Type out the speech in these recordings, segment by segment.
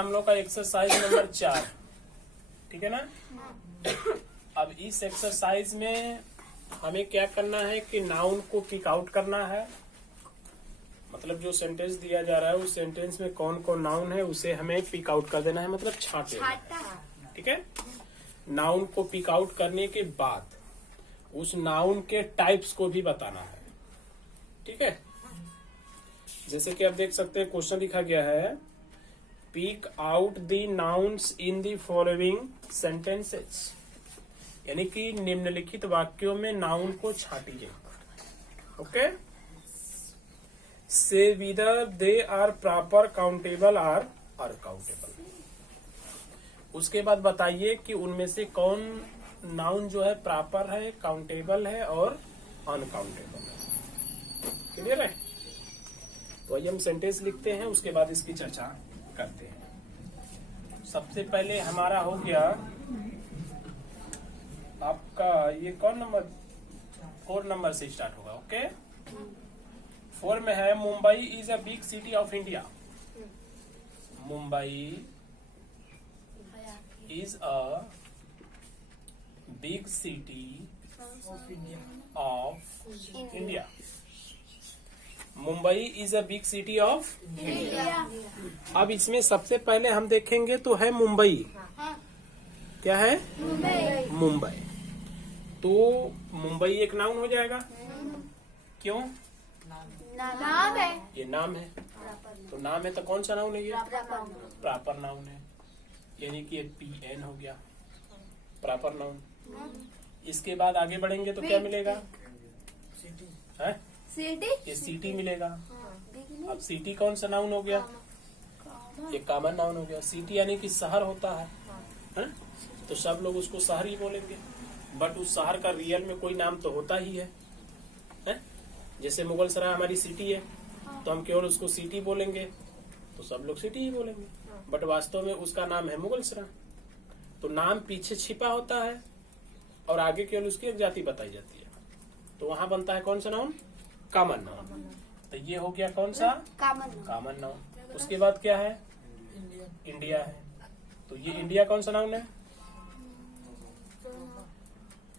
हम लोग का एक्सरसाइज नंबर 4, ठीक है ना। अब इस एक्सरसाइज में हमें क्या करना है कि नाउन को पिक आउट करना है। मतलब जो सेंटेंस दिया जा रहा है उस सेंटेंस में कौन कौन नाउन है उसे हमें पिक आउट कर देना है, मतलब छांट लेना है, ठीक है। नाउन को पिक आउट करने के बाद उस नाउन के टाइप्स को भी बताना है, ठीक है। जैसे कि आप देख सकते हैं क्वेश्चन लिखा गया है, pick out the nouns in the following sentences, यानी कि निम्नलिखित वाक्यों में नाउन को छांटिए, okay. Say whether they are proper countable or uncountable. उसके बाद बताइए कि उनमें से कौन नाउन जो है प्रॉपर है, काउंटेबल है और अनकाउंटेबल है। क्लियर है। तो आइए हम सेंटेंस लिखते हैं, उसके बाद इसकी चर्चा करते हैं। सबसे पहले हमारा हो गया आपका ये कौन नंबर, 4 नंबर से स्टार्ट होगा, ओके। 4 में है Mumbai is a big city of India. Mumbai is a big city of India. Mumbai is a big city of India. अब इसमें सबसे पहले हम देखेंगे तो है मुंबई। क्या है? मुंबई। तो मुंबई एक नाउन हो जाएगा। क्यों? नाम है, ये नाम है। तो नाम है तो कौन सा नाउन है ये? प्रॉपर नाउन है, यानी कि एक PN हो गया, प्रॉपर नाउन। इसके बाद आगे बढ़ेंगे तो क्या मिलेगा? है? सिटी, ये सिटी मिलेगा। अब सिटी कौन सा नाउन हो गया? ये कॉमन नाउन हो गया। सिटी यानी कि शहर होता है? तो सब लोग उसको शहर ही बोलेंगे, बट उस शहर का रियल में कोई नाम तो होता ही है? जैसे मुगलसराय हमारी सिटी है तो हम केवल उसको सिटी बोलेंगे तो सब लोग सिटी ही बोलेंगे, बट वास्तव में उसका नाम है मुगलसराय। तो नाम पीछे छिपा होता है और आगे केवल उसकी एक जाति बताई जाती है। तो वहां बनता है कौन सा नाउन? Common noun. तो ये हो गया कौन सा? Common noun. उसके बाद क्या है? इंडिया है। तो ये इंडिया कौन सा नाउन है?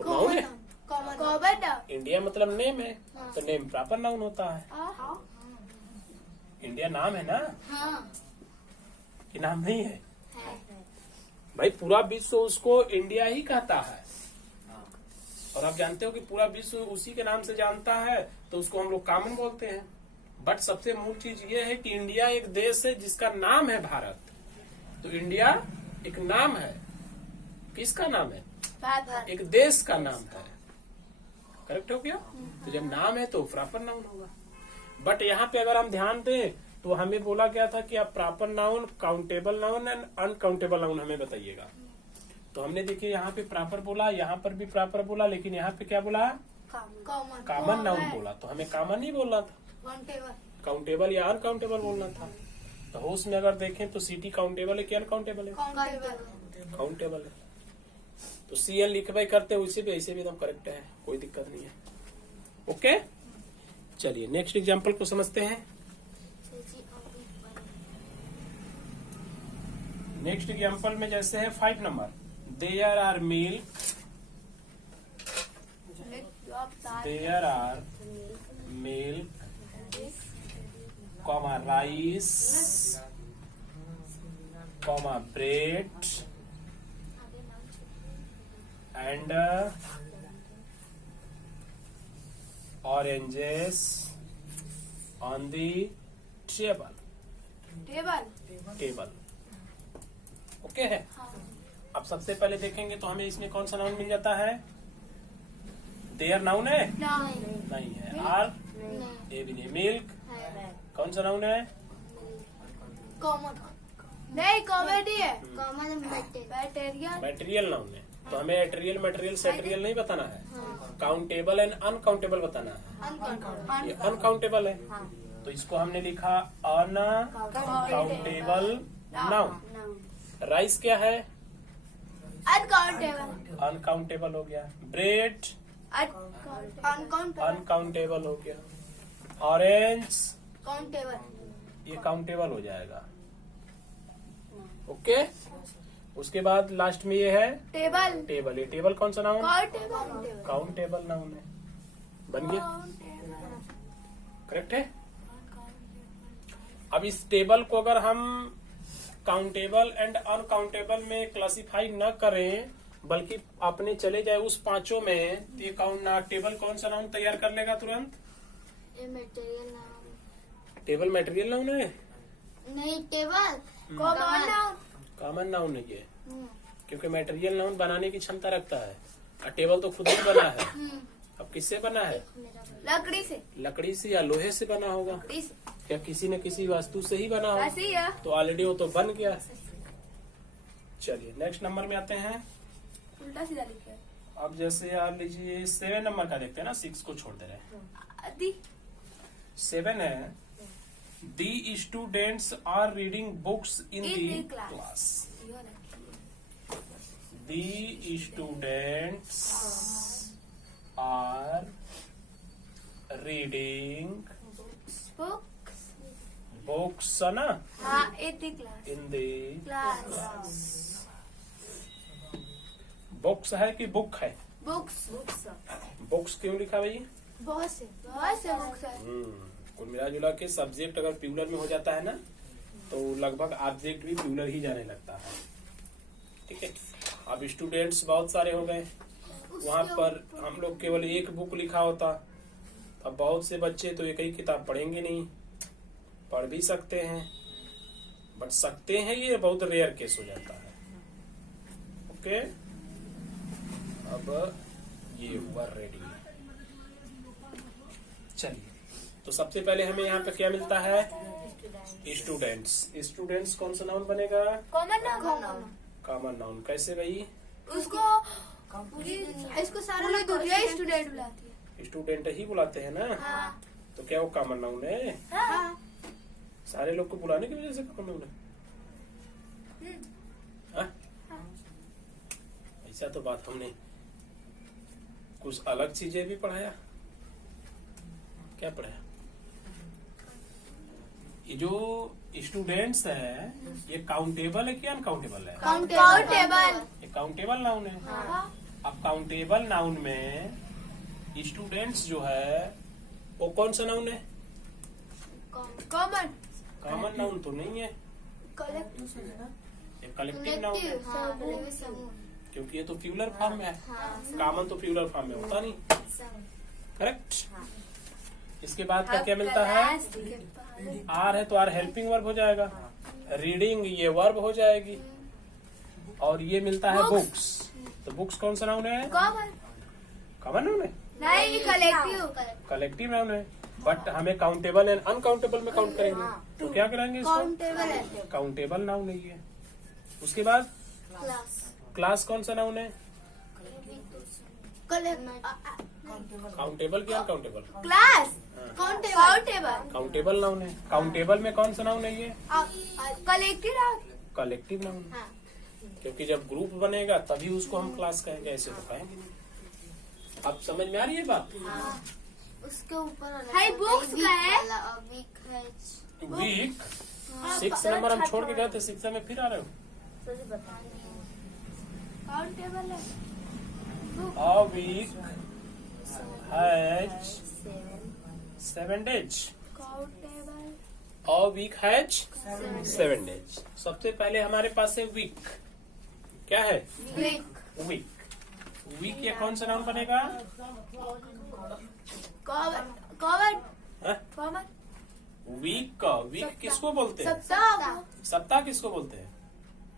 नाउन है। इंडिया मतलब नेम है, तो नेम प्रॉपर नाउन होता है। इंडिया नाम है ना? कि नाम नहीं है? भाई पूरा विश्व उसको इंडिया ही कहता है, और आप जानते हो कि पूरा विश्व उसी के नाम से जानता है, तो उसको हम लोग कॉमन बोलते हैं। बट सबसे मूल चीज ये है कि इंडिया एक देश है जिसका नाम है भारत। तो इंडिया एक नाम है। किसका नाम है? एक देश का नाम है। करेक्ट हो गया। तो जब नाम है तो प्रॉपर नाउन होगा। बट यहाँ पे अगर हम ध्यान दें तो हमें बोला गया था कि आप proper noun, countable noun and uncountable noun हमें बताइएगा। तो हमने देखिए यहाँ पे प्रॉपर बोला, यहाँ पर भी प्रॉपर बोला, लेकिन यहाँ पे क्या बोला? कॉमन नाउन बोला। तो हमें कॉमन ही बोलना था, काउंटेबल या अनकाउंटेबल बोलना था। तो होश में अगर देखें तो सिटी काउंटेबल है कि अनकाउंटेबल है? काउंटेबल है। तो CL लिखवाई करते हैं उसी पे, ऐसे भी एकदम करेक्ट है, कोई दिक्कत नहीं है। ओके, चलिए नेक्स्ट एग्जांपल को समझते हैं। नेक्स्ट एग्जांपल में जैसे है 5 number, there are milk, there are milk, comma rice, comma bread and oranges on the table. Okay है। अब सबसे पहले देखेंगे तो हमें इसमें कौन सा नाउन मिल जाता है? देयर नाउन है? नहीं है। आर? ये भी नहीं। मिल्क कौन सा नाउन है? नहीं, कॉमेडी है। मटेरियल नाउन है। तो हमें एट्रियल, मटेरियल, सेट्रियल नहीं बताना है, काउंटेबल एंड अनकाउंटेबल बताना है। ये अनकाउंटेबल है, तो इसको हमने लिखा अनकाउंटेबल नाउन। राइस क्या है? अनकाउंटेबल हो गया। ब्रेड अनकाउंटेबल हो गया। ऑरेंज ये काउंटेबल हो जाएगा। ओके। उसके बाद लास्ट में ये है टेबल। टेबल। ये टेबल कौन सा नाउन? काउंटेबल। काउंटेबल नाउन है। बन गया, करेक्ट है। अब इस टेबल को अगर हम काउंटेबल एंड अनकाउंटेबल में क्लासिफाई न करें, बल्कि अपने चले जाए उस पांचों में, तो ये टेबल कौन सा नाउन तैयार कर लेगा तुरंत? Material noun. Table material noun है? नहीं, table common noun. Common noun है ये, क्योंकि मटेरियल नाउन बनाने की क्षमता रखता है और टेबल तो खुद ही बना है। अब किससे बना है? लकड़ी से। लकड़ी से या लोहे से बना होगा, लकड़ी से। या किसी न किसी वस्तु से ही बना होगा, ऐसे ही है। तो ऑलरेडी वो तो बन गया। चलिए नेक्स्ट नंबर में आते हैं। उल्टा सीधा लिखे। अब जैसे आप लीजिए 7 नंबर का देखते हैं ना, 6 को छोड़ दे रहे हैं। आदि। 7 है, the students are reading books in the the class. Class. The students are reading books. Books ना हाँ, in the class. In the class. Books है कि बुक है? बुक्स। बुक्स क्यों लिखा भाई? बहुत से बुक्स है। कुल मिला जुला के सब्जेक्ट अगर प्लूरल में हो जाता है ना, तो लगभग ऑब्जेक्ट भी प्लूरल ही जाने लगता है। ठीक है। अब स्टूडेंट्स बहुत सारे हो गए, वहाँ पर हम लोग केवल एक बुक लिखा होता। अब बहुत से बच्चे तो एक ही किताब पढ़ेंगे नहीं, पढ़ भी सकते हैं, बट सकते हैं ये बहुत रेयर केस हो जाता है। ओके, अब ये हुआ रेडी। चलिए, तो सबसे पहले हमें यहाँ पे क्या मिलता है? स्टूडेंट्स। स्टूडेंट्स कौन सा नाउन बनेगा? Common noun. Common noun. कैसे भाई? उसको इसको सारा लोग दुनिया स्टूडेंट बुलाती है। स्टूडेंट ही बुलाते हैं ना। हाँ। तो क्या वो कॉमन नाउन है? हाँ। सारे लोग को बुलाने की वजह से कॉमन नाउन है? हाँ? ऐसा तो बात हमने कुछ अलग चीजें भी पढ़ाया। क्या पढ़ाया? ये जो स्टूडेंट्स है, ये काउंटेबल है कि अनकाउंटेबल है? काउंटेबल। ये काउंटेबल नाउन है। अब काउंटेबल नाउन में स्टूडेंट्स जो है वो कौन सा नाउन है? कॉमन। कॉमन नाउन तो नहीं है, ये कलेक्टिव नाउन है, क्योंकि ये तो प्लूरल फॉर्म में है। कॉमन तो प्लूरल फॉर्म में होता नहीं। करेक्ट। इसके बाद का क्या मिलता है? आर है तो आर हेल्पिंग वर्ब हो जाएगा। रीडिंग ये वर्ब हो जाएगी। और ये मिलता है बुक्स। तो बुक्स कौन सा नाउन है? कॉमन। कॉमन नाउन है? नहीं, कलेक्टिव। कलेक्टिव नाउन है, बट हमें काउंटेबल एंड अनकाउंटेबल में काउंट करेंगे। तो क्या करेंगे इसको? काउंटेबल है। काउंटेबल नाउन है ये। उसके बाद क्लास। क्लास कौन सा नाउन है? काउंटेबल क्या uncountable? Class. Countable. Countable noun है। काउंटेबल में कौन सा नाउन है ये? कलेक्टिव। कलेक्टिव नाउन है, क्योंकि जब ग्रुप बनेगा तभी उसको हम क्लास कहेंगे, ऐसे तो कहेंगे नहीं। अब समझ में आ रही है बात? उसके ऊपर हाई बुक्स का है। वीक 6 नंबर हम छोड़ के गए थे, 6 में फिर आ रहे हो? काउंटेबल है। A week has 7 days. Countable. A week has 7 days. सबसे पहले हमारे पास है वीक। क्या है? वीक। वीक ये कौन सा नाउन बनेगा? कॉमन। कॉमन। वीक का वीक किसको बोलते हैं? सप्ताह। सप्ताह किसको बोलते हैं?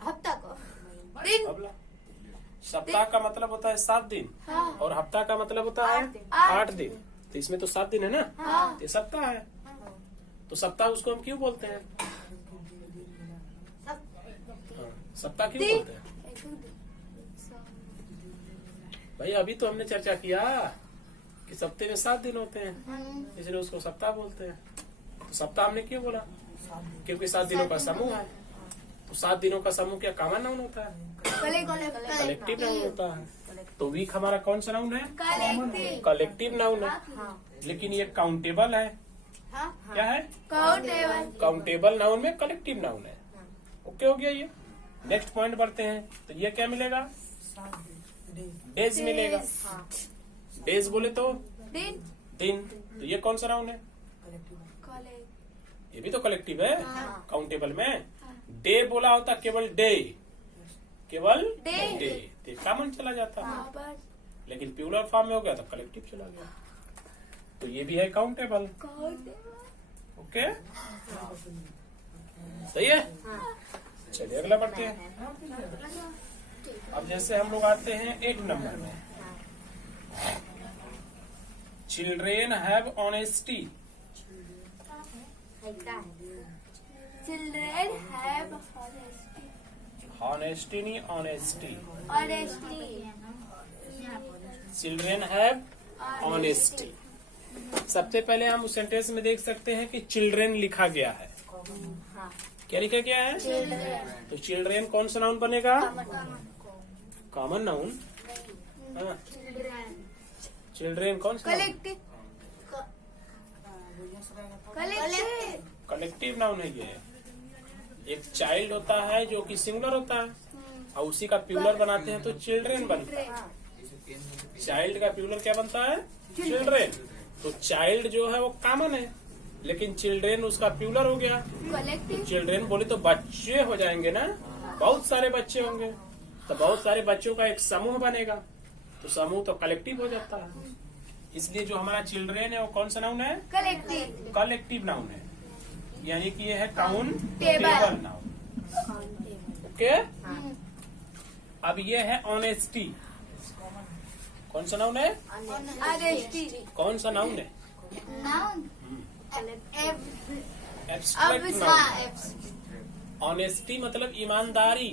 हफ्ता को। दिन। अबला। सप्ताह का मतलब होता है 7 दिन, हाँ। और हफ्ता का मतलब होता है 8 दिन। तो इसमें तो 7 दिन है ना। हाँ। ये सप्ताह है। तो सप्ताह उसको हम क्यों बोलते हैं? हाँ, सप्ताह क्यों बोलते हैं? भाई अभी तो हमने चर्चा किया कि सप्ताह में 7 दिन होते हैं, इसलिए उसको सप्ताह बोलते हैं। तो सप्ताह हमने क्यों बोला? क्योंकि 7 दिनों का समूह है। तो 7 दिनों का समूह क्या कॉमन नाउन होता है? कलेक्टिव नाउन होता है। तो वीक हमारा कौन सा नाउन है? कलेक्टिव नाउन है, लेकिन ये काउंटेबल है। क्या है? काउंटेबल। काउंटेबल नाउन में कलेक्टिव नाउन है। ओके हो गया ये? नेक्स्ट पॉइंट बढ़ते हैं, तो ये क्या मिलेगा? डेज मिलेगा। डेज बोले तो दिन दिन, तो ये कौन सा नाउन है? कॉलेज ये भी तो कलेक्टिव है हाँ। काउंटेबल में। डे बोला होता केवल डे, केवल डे। डे कॉमन चला जाता है, हाँ बस लेकिन प्लूरल फॉर्म में हो गया तो कलेक्टिव चला गया, तो ये भी है काउंटेबल। ओके, सही है। चलिए अगला बढ़ते हैं। अब जैसे हम लोग आते हैं 8 नंबर में, children have honesty. Children have honesty नहीं honesty, honesty children have honesty. सबसे पहले हम उस सेंटेंस में देख सकते हैं कि चिल्ड्रेन लिखा गया है। क्या लिखा गया है? तो चिल्ड्रेन कौन सा नाउन बनेगा? Common noun. हाँ, चिल्ड्रेन कौन सा? कलेक्टिव कलेक्टिव कलेक्टिव नाउन है ये। एक चाइल्ड होता है जो कि सिंगुलर होता है और उसी का प्लूरल बनाते हैं तो चिल्ड्रेन बनता है। चाइल्ड का प्लूरल क्या बनता है? चिल्ड्रेन। तो चाइल्ड जो है वो कॉमन है, लेकिन चिल्ड्रेन उसका प्लूरल हो गया। कलेक्टिव चिल्ड्रेन बोले तो बच्चे हो जाएंगे ना, बहुत सारे बच्चे होंगे, तो बहुत सारे बच्चों का एक समूह बनेगा, तो समूह तो कलेक्टिव हो जाता है। इसलिए जो हमारा चिल्ड्रेन है वो कौन सा नाउन है? कलेक्टिव कलेक्टिव नाउन है, यानी कि ये है काउंटेबल टेबल नाउन। ओके, अब ये है ऑनेस्टी। कौन सा नाउन है? ऑनेस्टी कौन सा नाउन है? Noun abstract noun. ऑनेस्टी मतलब ईमानदारी।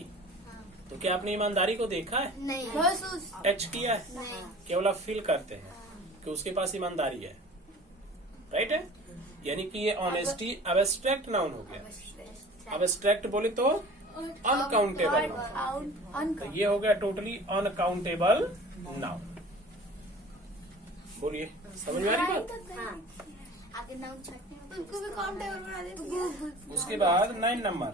तो क्या आपने ईमानदारी को देखा है? नहीं महसूस टच किया है? नहीं केवल आप फील करते हैं कि उसके पास ईमानदारी है, राइट है। यानी कि ये ऑनेस्टी एब्स्ट्रैक्ट नाउन हो गया। एब्स्ट्रैक्ट बोले तो अनकाउंटेबल नाउन, तो ये हो गया टोटली अनकाउंटेबल नाउन। बोलिए, समझ में आ रही बात? आगे नाउन छटने उसको भी काउंटेबल बना देते। उसके बाद 9 नंबर,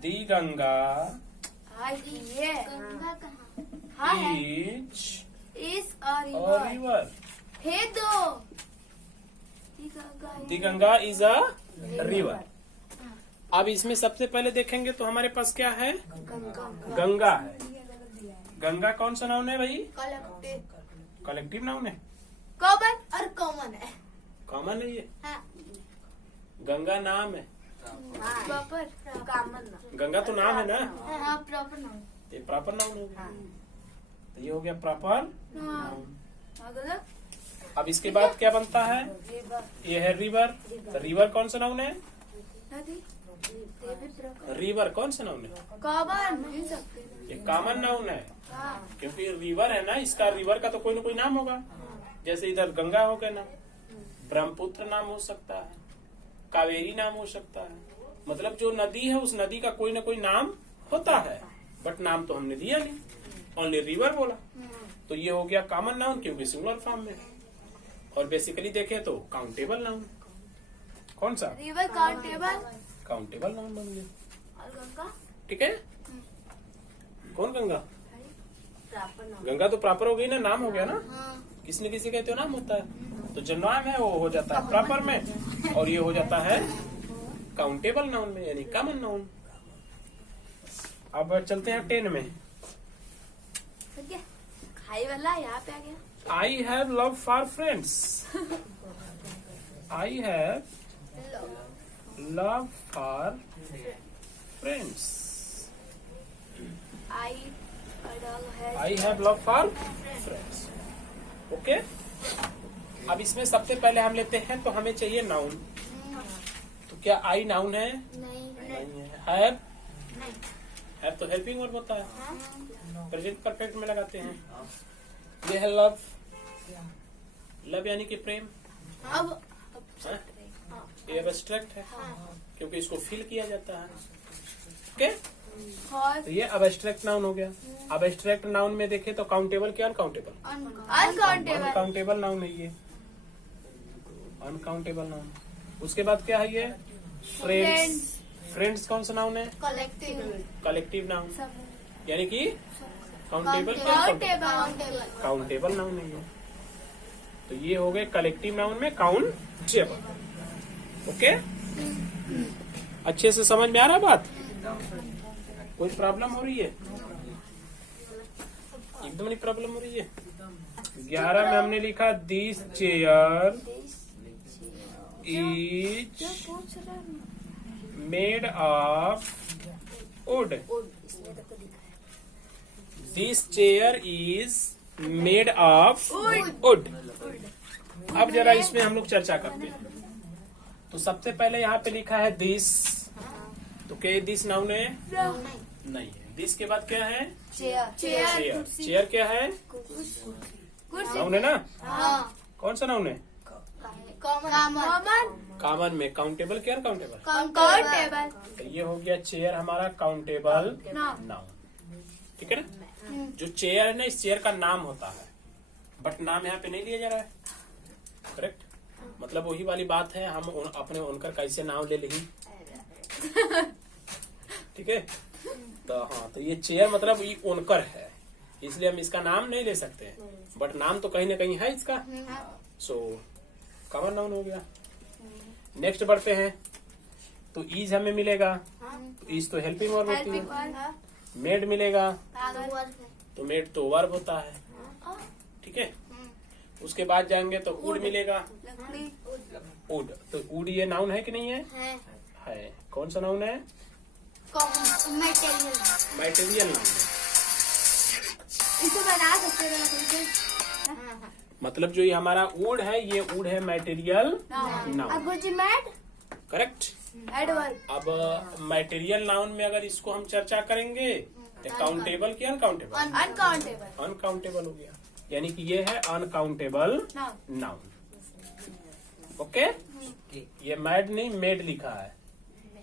दी गंगा ये गंगा कहाँ है? इज इस अ और रिवर। हे दो दी गंगा इज अ रिवर। अब इसमें सबसे पहले देखेंगे तो हमारे पास क्या है? गंगा है। गंगा कौन सा नाउन है भाई? कलेक्टिव कलेक्टिव नाउन है, कॉमन और कॉमन है। कॉमन है ये। हाँ गंगा नाम है, प्रॉपर कॉमन गंगा तो नाम है ना, हाँ प्रॉपर नाउन ये प्रॉपर नाउन हो गया। तो ये हो गया प्रॉपर नाउन। अगला अब इसके बाद क्या बनता है? ये है रिवर। तो रिवर कौन सा नाउन है? नदी रिवर कौन सा नाउन है? कॉमन मिल सकते हैं। ये कॉमन नाउन है, हाँ क्योंकि रिवर है ना, इसका रिवर का तो कोई ना कोई नाम होगा। जैसे इधर गंगा हो गया ना, ब्रह्मपुत्र नाम हो सकता है, कावेरी नाम हो सकता है, मतलब जो नदी है उस नदी का कोई ना कोई नाम होता है, बट नाम तो हमने दिया नहीं, ओनली रिवर बोला। तो ये हो गया कॉमन नाउन क्योंकि सिंगुलर फॉर्म में। और बेसिकली देखें तो काउंटेबल नाउन। कौन सा? रिवर काउंटेबल काउंटेबल नाउन बन गया। और गंगा ठीक है। कौन गंगा? Proper noun. गंगा तो प्रॉपर हो गई ना, नाम हो गया ना। हाँ किसी न किसी कहते हो नाम होता है, तो जो नाम है वो हो जाता है प्रॉपर में, और ये हो जाता है काउंटेबल नाउन में, यानी कॉमन नाउन। अब चलते हैं 10 में। ठीक है, खाई वाला यहाँ पे आ गया। I have love for friends. I have love for friends. I have love for friends. Okay, अब इसमें सबसे पहले हम लेते हैं तो हमें चाहिए नाउन। तो क्या आई नाउन है? नहीं है। हैव तो हेल्पिंग वर्ब होता है, प्रेजेंट परफेक्ट में लगाते हैं। ये है लव। लव यानी कि प्रेम। अब ये एब्स्ट्रैक्ट है क्योंकि इसको फील किया जाता है। ओके, तो ये एब्स्ट्रैक्ट नाउन हो गया। एब्स्ट्रैक्ट नाउन में देखे तो काउंटेबल क्या अनकाउंटेबल? अनकाउंटेबल। अनकाउंटेबल नाउन है ये, अनकाउंटेबल नाउन। उसके बाद क्या है? ये फ्रेंड्स। फ्रेंड्स कौन सा नाउन है? कलेक्टिव। कलेक्टिव नाउन, यानी कि काउंटेबल काउंटेबल नाउन है ये। तो ये हो गए कलेक्टिव नाउन में काउंटेबल। ओके, अच्छे से समझ में आ रहा बात? कोई प्रॉब्लम हो रही है? एकदम नहीं प्रॉब्लम हो रही है। 11 में हमने लिखा this chair is made of would. This chair is made of would. अब जरा इसमें हम लोग चर्चा करते हैं। तो सबसे पहले यहाँ पे लिखा है दिस, तो क्या दिस नाउन है? नहीं है। दिस के बाद क्या है? चेयर। चेयर क्या है? नाउन है ना? कौन सा नाउन है? कॉमन में काउंटेबल क्या? काउंटेबल। तो ये हो गया चेयर हमारा काउंटेबल नाउन। ठीक है ना? जो चेयर है ना, इस चेयर का नाम होता है, बट नाम यहाँ पे नहीं लिया जा रहा है। करेक्ट, मतलब वही वाली बात है, हम अपने ओनकर कैसे नाम ले लें। ठीक है, तो हाँ, तो ये चेयर मतलब ये ओनकर है, इसलिए हम इसका नाम नहीं ले सकते, बट नाम तो कहीं ना कहीं है इसका। सो कॉमन नाउन हो गया। नेक्स्ट बढ़ते हैं। तो ईज हमें मिलेगा, तो ईज तो हेल्पिंग वर्ब होती है। मेड मिलेगा, तो मेड तो वर्ब होता है। ठीक है, उसके बाद जाएंगे तो वुड मिलेगा। वुड, तो वुड ये नाउन है कि नहीं है? है। कौन सा नाउन है? मटेरियल नाउन है। इसे बना सकते हैं। मतलब जो ये हमारा वुड है, ये वुड है मटेरियल नाउन। करेक्ट। अब मटेरियल नाउन में अगर इसको हम चर्चा करेंगे तो काउंटेबल की अनकाउंटेबल? अनकाउंटेबल हो गया, यानी कि ये है अनकाउंटेबल नाउन। ओके, ये मैड नहीं मेड लिखा है।